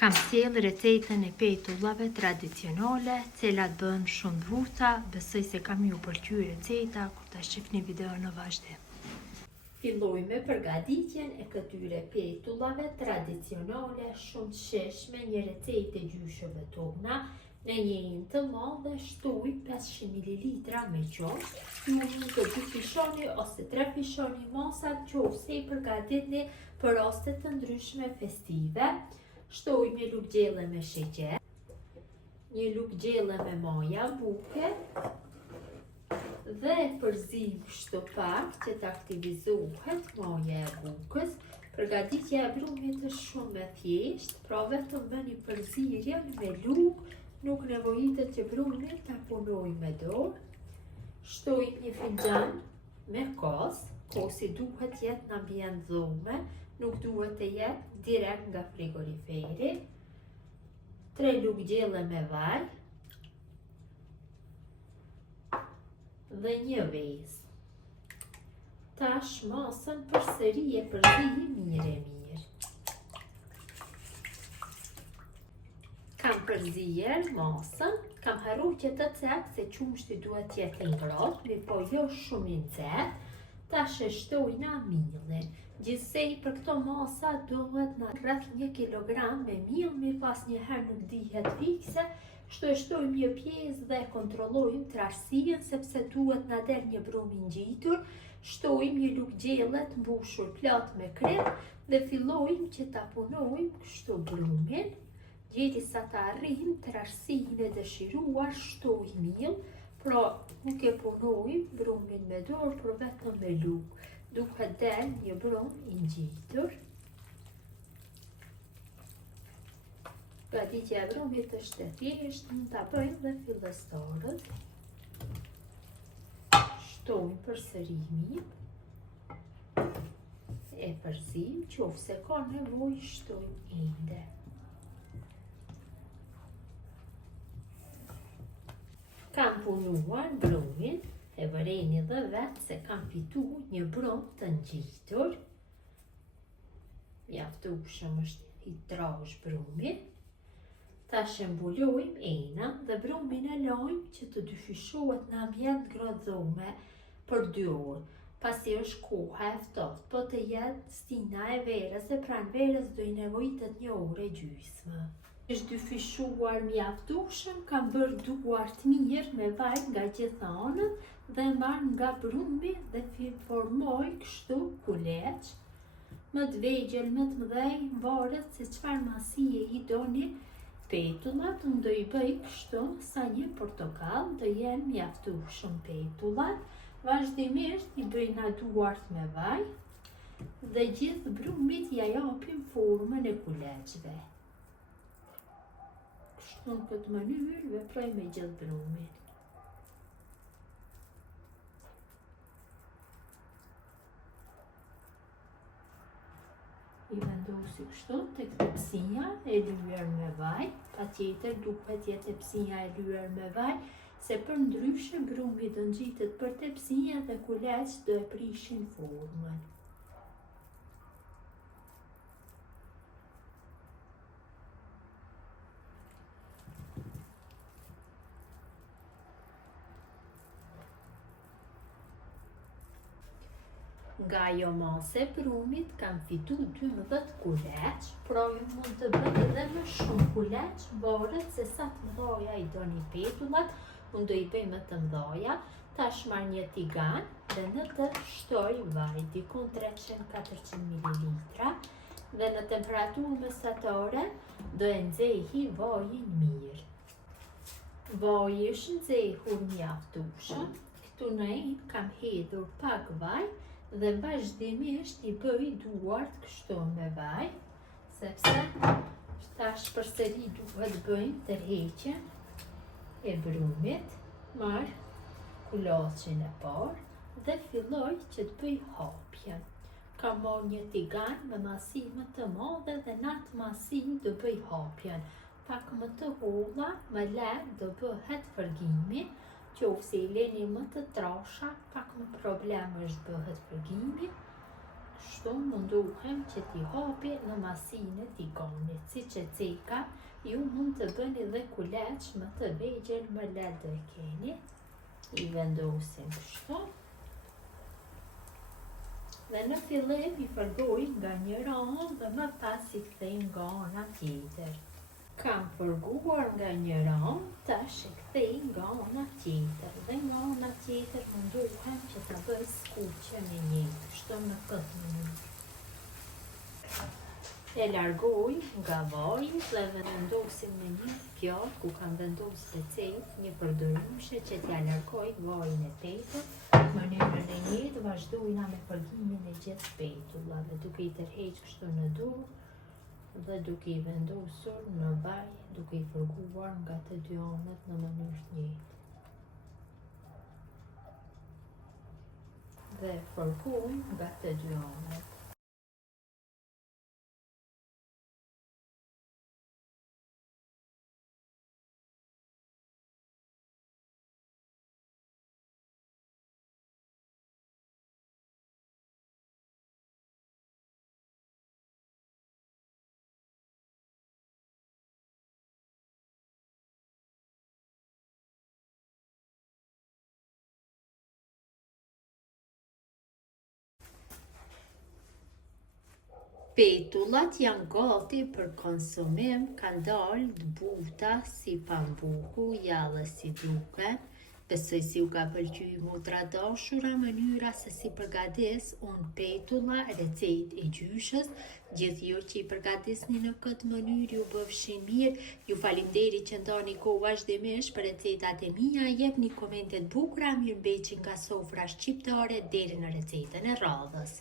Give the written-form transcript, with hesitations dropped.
Kam sjell recetën e petullave tradicionale, cilat bën shumë buta. Besoj se kam ju pëlqyer receta kur ta shihni videon në vazhdim. Filloj me përgatitjen e këtyre petullave tradicionale shumë të shijshme, një recetë e gjyshëve tona. Në një hin të madhe shtoj 500 ml me qumësht. Ju mund të 2 fishoni ose 3 fishoni masat qofse i përgatitni për raste të ndryshme festive. Shtoj një lugë gjelle me sheqer, një lugë gjelle me maja buke dhe përzim kështu pak që të aktivizohet maja e bukës. Përgatitja e brumit është shumë e thjeshtë, pra vetëm bëni përzierjen me lugë, nuk nevojitet që brumin ta punoj me dorë. Shtoj një finxhan me kos, kosi duhet jetë në ambient dhome, nuk duhet të jetë direkt nga frigoriferi. 3 lugë gjelle me vaj dhe një vezë. Tash masën përsëri e përzi mirë. Kam përzier masën, kam harruar që të cek se qumshti duhet të jetë i ngrohtë, mirëpo jo shumë i nxehtë. Tash e shtoj në millin. Gjithsej për këto masa duhet në rreth 1 kg me mill, mirë pas njëherë nuk dihet fikse. Shtojmë një pjesë dhe kontrollojmë trashësinë sepse duhet na del një brum i ngjitur. Shtojmë një lugë gjelle të mbushur plot me krem dhe fillojmë që ta punojmë kështu brumin. Derisa ta arrijmë trashësinë e dëshiruar, shtoj mill, pra nuk e punojmë brumin me dorë, por vetëm me lugë. Duhet del një brum i ngjitur. Përgatitja e brumit është e thjeshtë, mund ta bëjmë dhe fillestarët. Shtojmë përsërimin e përzim, qofse ka nevojë shtojmë ende. Kam punuar brumin, e vëreni dhe vetë se kam fitu një brum të ngjitur. Mjaftueshëm është i trash brumi. Tash e mbulojmë enën dhe brumin e lajmë që të dyfishohet në ambient ngrohdhome për 2 orë. Pasi është koha e ftohtë, po të jetë stina e verës e pranë verës do i nevojitet 1 orë e gjysmë. Është dyfishuar mjaftueshëm, kam bërë duar të mirë me vaj nga gjitha anët dhe marr nga brumi dhe formoj kështu kuleç. Më të vegjël, më të mëdhej, varet se çfarë masie i doni petullat. Unë do i bëj kështu sa një portokall, do jenë mjaftueshëm petullat. Vazhdimisht i bëj nga duart me vaj dhe gjithë brumit ja japim formën e kuleçve. Kështu në këtë mënyrë veproj me gjithë brumin. I vendosi kështu tek tepsia e lyer me vaj, patjetër duhet jetë tepsia e lyer me vaj, se për ndryshe brumi do ngjitet për tepsia dhe kuleç do e prishin formën. Nga ajo masë e brumit kam fitu 12 kuleç, pra ju mund të bëni edhe më shumë kuleç, varet se sa të mëdha i doni petullat. Unë do i bëj më të mëdha. Tash marr një tigan dhe në të shtoj vaj, dikon 300-400 ml, dhe në temperaturë mesatare do e nxehi vajin mirë. Vaji është nxehur mjaftueshëm. Këtu në enë kam hedhur pak vaj dhe vazhdimisht i bëj duart kështu me vaj, sepse tash përsëri duhet bëjmë tërheqjen e brumit. Marr kulaçin e parë dhe filloj që të bëj hapjen. Kam marrë një tigan me masi më të madhe dhe në atë masi do bëj hapjen. Pak më të holla, më lehtë do bëhet fërgimi. Qofse i leni më të trasha, pak më problem është bëhet fërgimi. Kështu munduhem që t'i hapi në masinë e tiganit. Si që ceka, ju mund të bëni dhe kuleç më të vegjël më lehtë do e keni. I vendosim kështu. Dhe në fillim i fërgoj nga një anë dhe më pas i kthej nga ana tjetër. Kam fërguar nga një anë, tash e kthej nga ana tjetër. Dhe nga ana tjetër munduhem që ta bëj skuqe me një, kështu në këtë mënyrë. E largoj nga vaji dhe vendosim në një fjalë ku kam vendosur recetë, një përdorymshe që t'ja largoj vajin e tepërt. Në mënyrën e njëjtë vazhdojna me përgimin e gjithë petullave, duke i tërheq kështu në dorë dhe duke i vendosur në vaj, duke i fërguar nga të dy anët në mënyrë të njëjtë. Dhe fërgoj nga të dy anët. Petullat janë gati për konsumim, kanë dalë të buta si pambuku, jallë si duken. Besoj si u ka pëlqy motra dashura mënyra se si përgatis unë petulla, recetë e gjyshës. Gjithë ju që i përgatisni në këtë mënyrë ju bëfshin mirë. Ju faleminderit që ndani kohë vazhdimisht për recetat e mia, jepni komente të bukura, mirëmbëjtje nga sofra shqiptare deri në recetën e radhës.